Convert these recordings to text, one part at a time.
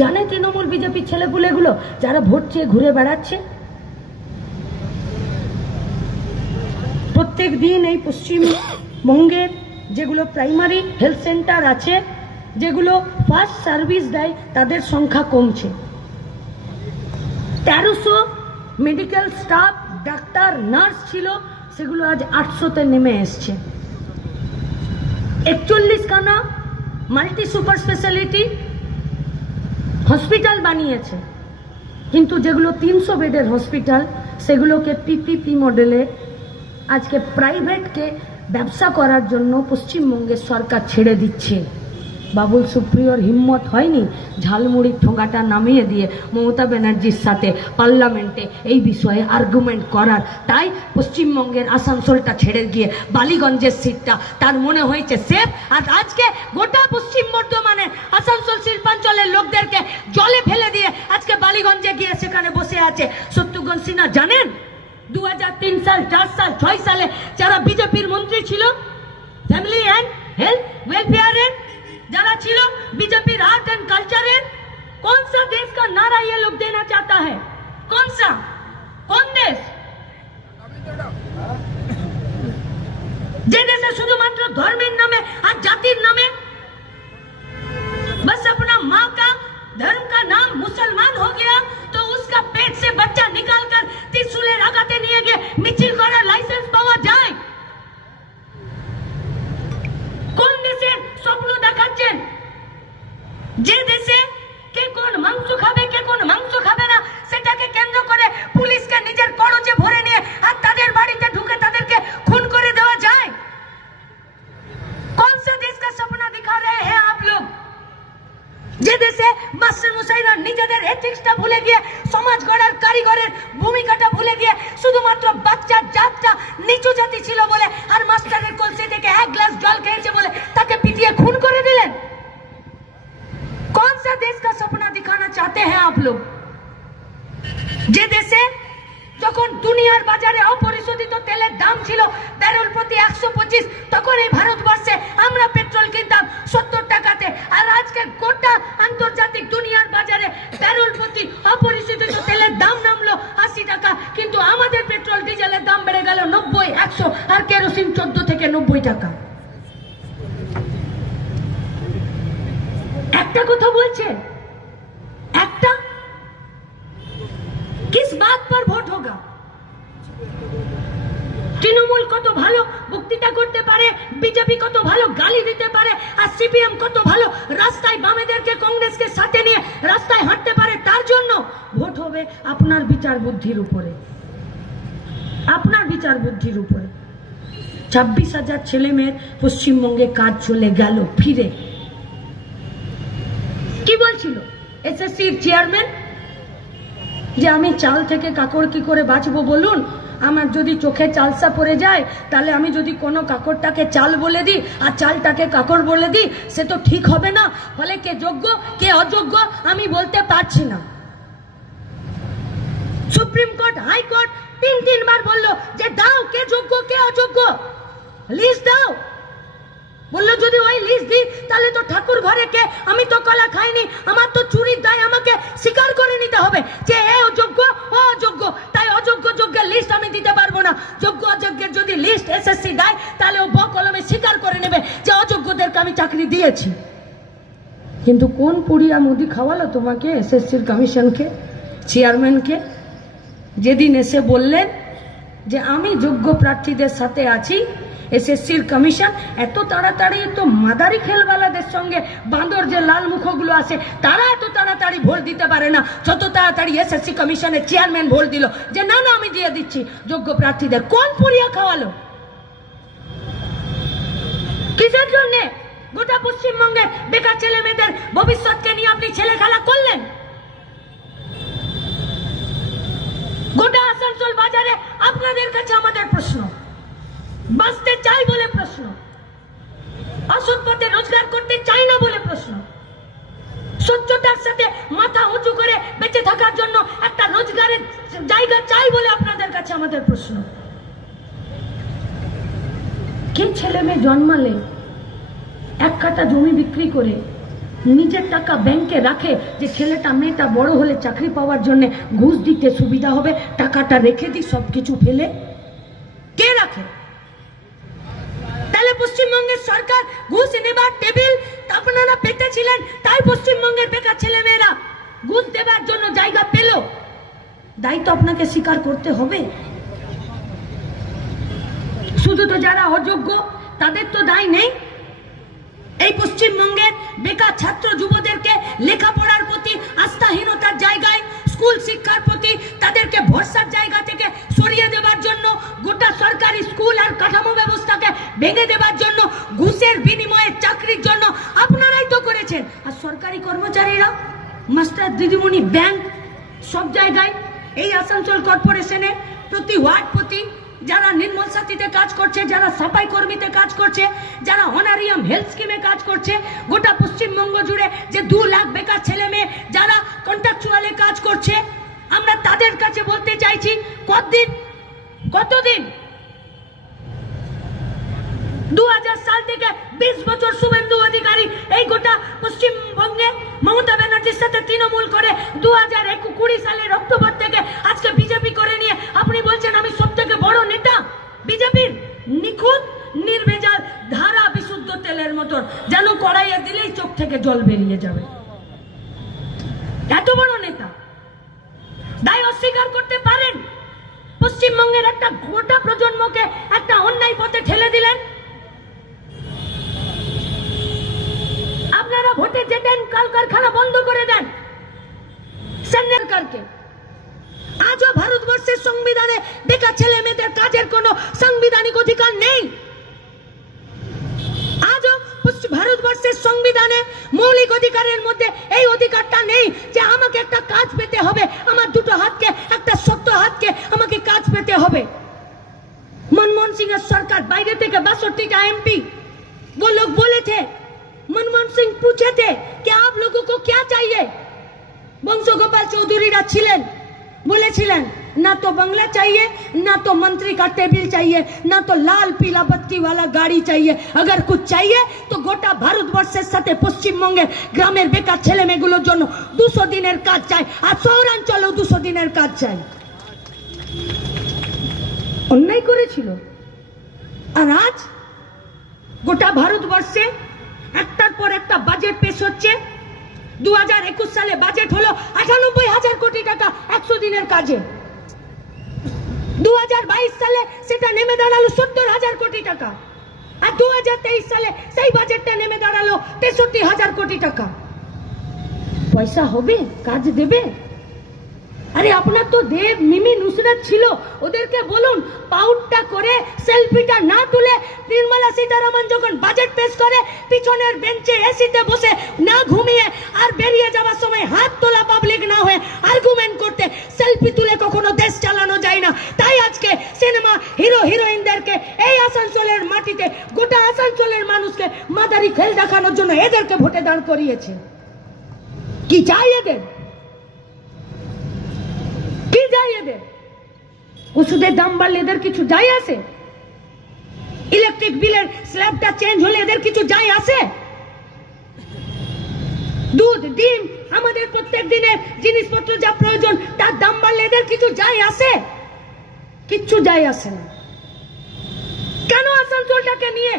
জানে তৃণমূল বিজেপির ছেলেপুলেগুলো যারা ভোট চেয়ে ঘুরে বেড়াচ্ছে? প্রত্যেক দিন এই পশ্চিমবঙ্গের যেগুলো প্রাইমারি হেলথ সেন্টার আছে, যেগুলো ফার্স্ট সার্ভিস দেয়, তাদের সংখ্যা কমছে। তেরোশো মেডিকেল স্টাফ, ডাক্তার, নার্স ছিল, সেগুলো আজ আটশোতে নেমে এসছে। একচল্লিশখানা মাল্টি সুপার স্পেশালিটি হসপিটাল বানিয়েছে। কিন্তু যেগুলো তিনশো বেডের হসপিটাল, সেগুলোকে পিপিপি মডেলে আজকে প্রাইভেটকে ব্যবসা করার জন্য পশ্চিমবঙ্গের সরকার ছেড়ে দিচ্ছে। বাবুল সুপ্রিয়র হিম্মত হয়নি ঝালমুড়ির ঠোঙাটা নামিয়ে দিয়ে মমতা ব্যানার্জির সাথে পার্লামেন্টে এই বিষয়ে আর্গুমেন্ট করার। তাই পশ্চিমবঙ্গের আসানসোলটা ছেড়ে গিয়ে বালিগঞ্জের সিটটা তার মনে হয়েছে সেফ আর আজকে গোটা পশ্চিম বর্ধমানের আসানসোল শিল্পাঞ্চলের লোকদেরকে জলে ফেলে দিয়ে আজকে বালিগঞ্জে গিয়ে সেখানে বসে আছে শত্রুঘ্ন সিনহা। জানেন? দু সাল, চার সাল, ছয় সালে যারা বিজেপির মন্ত্রী ছিল ফ্যামিলি অ্যান্ড হেলথ ওয়েলফেয়ারের যারা ছিল बीजेपी आर्ट एंड कल्चर कौन सा देश का नारा ये लोग देना चाहता है कौन सा कौन देश যে দেশে শুধুমাত্র ধর্মের নামে আর জাতির নামে बस अपना माँ का धर्म का नाम मुसलमान हो गया উঠল যে দেশে যখন দুনিয়ার বাজারে অপরিশোধিত তেলের দাম ছিল ব্যারেল প্রতি একশো পঁচিশ, তখন এই ভারতবর্ষে আমরা পেট্রোল কিনতাম সত্তর টাকাতে। আর আজকে গোটা আন্তর্জাতিক দুনিয়ার বাজারে ব্যারেল প্রতি অপরিশোধিত তেলের দাম নামলো আশি টাকা। কিন্তু আমাদের পেট্রোল ডিজেলের দাম বেড়ে গেল নব্বই, একশো আর কেরোসিন চোদ্দ থেকে নব্বই টাকা। একটা কথা বলছে একবার ভোট হোক তৃণমূল কত ভালো, বক্তৃতা করতে পারে, বিজেপি কত ভালো, গালি দিতে পারে, আর সিপিএম কত ভালো, রাস্তায় বামেদেরকে, কংগ্রেসকে সাথে নিয়ে রাস্তায় হাঁটতে পারে, তার জন্য ভোট হবে আপনার বিচার বুদ্ধির উপরে। আপনার বিচার বুদ্ধির উপরে। ছাব্বিশ হাজার ছেলে মেয়ের পশ্চিমবঙ্গে কাজ চলে গেল ফিরে। কি বলছিল? এসএসসির চেয়ারম্যান যে আমি চাল থেকে কাকড় কি করে বাঁচবো বলুন? আমার যদি চোখে চালসা পড়ে যায়, তাহলে আমি যদি কোনো কাকড়টাকে চাল বলে দিই, আর চালটাকে কাকড় বলে দিই, সে তো ঠিক হবে না। ফলে কে যোগ্য, কে অযোগ্য, আমি বলতে পারছি না। সুপ্রিম কোর্ট হাইকোর্ট তিন, তিনবার বলল যে দাও কে যোগ্য, কে অযোগ্য। লিস্ট দাও। বলল যদি ওই লিস্ট দিই, তাহলে তো ঠাকুর ঘরে কে? আমি তো কলা খাইনি, আমার তো চুরির দায় আমাকে স্বীকার করে নিতে হবে যে না। যোগ্য অযোগ্যের যদি লিস্ট এসএসসি দেয়, তাহলে ও বকলমে স্বীকার করে নেবে যে অযোগ্যদেরকে আমি চাকরি দিয়েছি। কিন্তু কোন পুড়িয়া মুদি খাওয়ালো তোমাকে এসএসসির কমিশনকে চেয়ারম্যানকে যেদিন এসে বললেন যে আমি যোগ্য প্রার্থীদের সাথে আছি এসএসসির কমিশন এত তাড়াতাড়ি তো মাদারি খেলবালাদের সঙ্গে বাঁদর যে লাল মুখগুলো আছে, তারা এত তাড়াতাড়ি ভোট দিতে পারে না। যত তাড়াতাড়ি এসএসসি কমিশনের চেয়ারম্যান ভোট দিল, যে না না, আমি দিয়ে দিচ্ছি। যোগ্য প্রার্থীদের কোন পুরিয়া খাওয়ালো? কিসের জন্যে? গোটা পশ্চিমবঙ্গের বেকার ছেলে মেয়েদের ভবিষ্যৎকে নিয়ে আপনি ছেলে খেলা করলেন? গোটা আসানসোল বাজারে আপনাদের কাছে আমাদের প্রশ্ন। বাঁচতে চাই বলে প্রশ্ন। অসৎ পথে রোজগার করতে চাই না বলে প্রশ্ন। স্বচ্ছতার সাথে মাথা উঁচু করে বেঁচে থাকার জন্য একটা রোজগারের জায়গা চাই বলে আপনাদের কাছে আমাদের প্রশ্ন। কে ছেলে মেয়ে জন্মালে এক কাটা জমি বিক্রি করে নিজের টাকা ব্যাংকে রাখে যে ছেলেটা, মেয়েটা বড় হলে চাকরি পাওয়ার জন্য ঘুষ দিতে সুবিধা হবে, টাকাটা রেখে দিই সব কিছু ফেলে? কে রাখে? পশ্চিমবঙ্গের সরকার ঘুষ নেবার টেবিল আপনারা পেতেছিলেন, তাই পশ্চিমবঙ্গের বেকার ঘুষ দেবার জন্য জায়গা পেল। দায়িত্ব আপনাকে স্বীকার করতে হবে। শুধু তো যারা অযোগ্য, তাদের তো দায় নেই। এই পশ্চিমবঙ্গের বেকার ছাত্র যুবদেরকে লেখাপড়ার প্রতি আস্থাহীনতার জায়গায় স্কুল শিক্ষার প্রতি তাদেরকে ভরসার জায়গা থেকে সরিয়ে দেওয়ার জন্য, গোটা সরকারি স্কুল আর কাঠামো ব্যবস্থাকে ভেঙে দেওয়ার জন্য, ঘুষের বিনিময়ে চাকরির জন্য আপনারাই তো করেছেন। আর সরকারি কর্মচারীরা, মাস্টার দিদিমণি ব্যাংক, সব জায়গায়, এই আসানসোল কর্পোরেশনে প্রতি ওয়ার্ড প্রতি যারা নির্মল সাথীতে কাজ করছে, যারা সাফাই কর্মীতে কাজ করছে, যারা অনারিয়াম হেলথ স্কিমে কাজ করছে, গোটা পশ্চিমবঙ্গ জুড়ে যে দু লাখ বেকার ছেলে মেয়ে কাজ করছে, আমরা তাদের কাছে বলতে চাইছি, কতদিন? কতদিন? দু সাল থেকে বিশ বছর শুভেন্দু অধিকারী এই গোটা পশ্চিমবঙ্গে মমতা ব্যানার্জির সাথে তৃণমূল করে দু হাজার কুড়ি সালের অক্টোবর থেকে আজকে বিজেপি করে নিয়ে আপনি বলছেন আমি সব থেকে বড় নেতা? বিজেপির নিখুঁত, নির্ভেজাল, ধারা বিশুদ্ধ তেলের মতন, যেন কড়াইয়ে দিলেই চোখ থেকে জল বেরিয়ে যাবে। এত বড় নেতা দায় অস্বীকার করতে পারেন পশ্চিমবঙ্গের একটা গোটা প্রজন্মকে একটা অন্যায় পথে ঠেলে দিলেন। আপনারা ভোটে যেতেন কলকারখানা বন্ধ করে দেন। সরকারকে। আজও ভারতবর্ষের সংবিধানে বেকার ছেলে মেয়েদের কাজের কোনো সাংবিধানিক অধিকার নেই। সংবিধানে মৌলিক অধিকারের মধ্যে এই অধিকারটা নেই যে আমাকে একটা কাজ পেতে হবে আমার দুটো হাতকে একটা শক্ত হাতকে আমাকে কাজ পেতে হবে मनमोहन सिंह सरकार বাইরে থেকে বাষট্টিটা एमपी वो लोग बोले थे मनमोहन सिंह पूछे थे कि आप लोगों को क्या चाहिए বংশগোপাল চৌধুরীরা ছিলেন বলেছিলেন না তো বাংলা चाहिए ना तो मंत्री का टेबल चाहिए ना तो लाल पीला बत्ती वाला गाड़ी चाहिए अगर कुछ चाहिए তো গোটা ভারতবর্ষের সাথে পশ্চিমবঙ্গের গ্রামের বেকার ছেলে মেয়েগুলোর জন্য দুশো দিনের কাজ চাই আর শহরাঞ্চলেও দুশো দিনের কাজ চাই অন্যায় করেছিল আর আজ গোটা ভারতবর্ষে একটার পর একটা বাজেট পেশ হচ্ছে দু হাজার একুশ সালে বাজেট হলো আটানব্বই হাজার কোটি টাকা একশো দিনের কাজে। দু হাজার বাইশ সালে সেটা নেমে দাঁড়াল সত্তর হাজার কোটি টাকা। আর দু হাজার তেইশ সালে সেই বাজেটটা নেমে দাঁড়াল তেষট্টি হাজার কোটি টাকা। পয়সা হবে? কাজ দেবে? আরে আপনার তো দেব মিমি নুসরাত ছিল। ওদেরকে বলুন পাউটটা করে সেলফিটা না তুলে নির্মলা সীতারামন যখন বাজেট পেশ করে, পিছনের বেঞ্চে এসিতে বসে না ঘুমিয়ে আর বেরিয়ে যাওয়ার সময় হাত তোলা পাবলিক না হয়ে আর্গুমেন্ট করতে সেলফি তুলে কখনো দেশ চালানো যায় না। তাই আজকে সিনেমা হিরো হিরোইনদেরকে এই আসানসোলের মাটিতে, গোটা আসানসোলের মানুষকে মাদারি খেল দেখানোর জন্য এদেরকে ভোটে দাঁড় করিয়েছে। কি চাই এদের কি যায় এদের ওষুধের দাম বাড়লে এদের কিছু যায় আসে ইলেকট্রিক বিলের স্ল্যাবটা চেঞ্জ হলে এদের কিছু যায় আসে দুধ, ডিম, আমাদের প্রত্যেক দিনের জিনিসপত্র যা প্রয়োজন, তার দাম বাড়লে এদের কিছু যায় আসে কিচ্ছু যায় আসে না। কেন আসানসোলটাকে নিয়ে?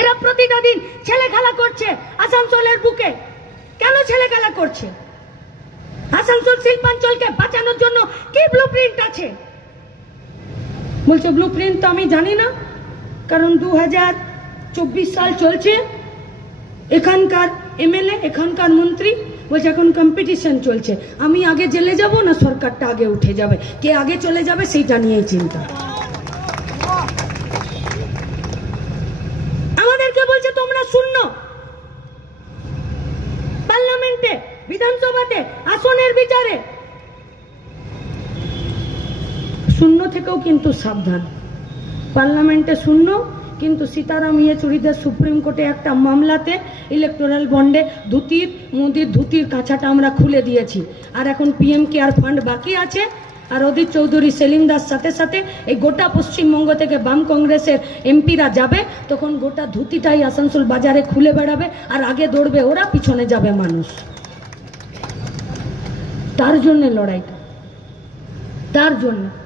এরা প্রতিটা দিন ছেলে খেলা করছে আসানসোলের বুকে। কেন ছেলে খেলা করছে? আসানসোল শিল্পাঞ্চলকে বাঁচানোর জন্য কি ব্লুপ্রিন্ট আছে? বলছে ব্লু প্রিন্ট তো আমি জানি না, কারণ দু হাজার চব্বিশ সাল চলছে। এখানকার এমএলএ, এখানকার মন্ত্রী বলছে, এখন কম্পিটিশন চলছে। আমি আগে জেলে যাব না সরকারটা আগে উঠে যাবে? কে আগে চলে যাবে সেইটা নিয়েই চিন্তা আমাদেরকে বলছে তোমরা শূন্য পার্লামেন্টে বিধানসভাতে আসনের বিচারে। শূন্য থেকেও কিন্তু সাবধান। পার্লামেন্টে শূন্য, কিন্তু সীতারাম ইয়েচুরিদের সুপ্রিম কোর্টে একটা মামলাতে ইলেকটোরাল বন্ডে ধুতির, মোদির ধুতির কাছাটা আমরা খুলে দিয়েছি। আর এখন পিএম কেয়ার ফান্ড বাকি আছে। আর অদিত চৌধুরী সেলিম দাস সাথে সাথে এই গোটা পশ্চিমবঙ্গ থেকে বাম কংগ্রেসের এমপিরা যাবে, তখন গোটা ধুতিটাই আসানসোল বাজারে খুলে বেড়াবে, আর আগে দৌড়বে, ওরা পিছনে যাবে মানুষ। তার জন্য লড়াইটা। তার জন্য।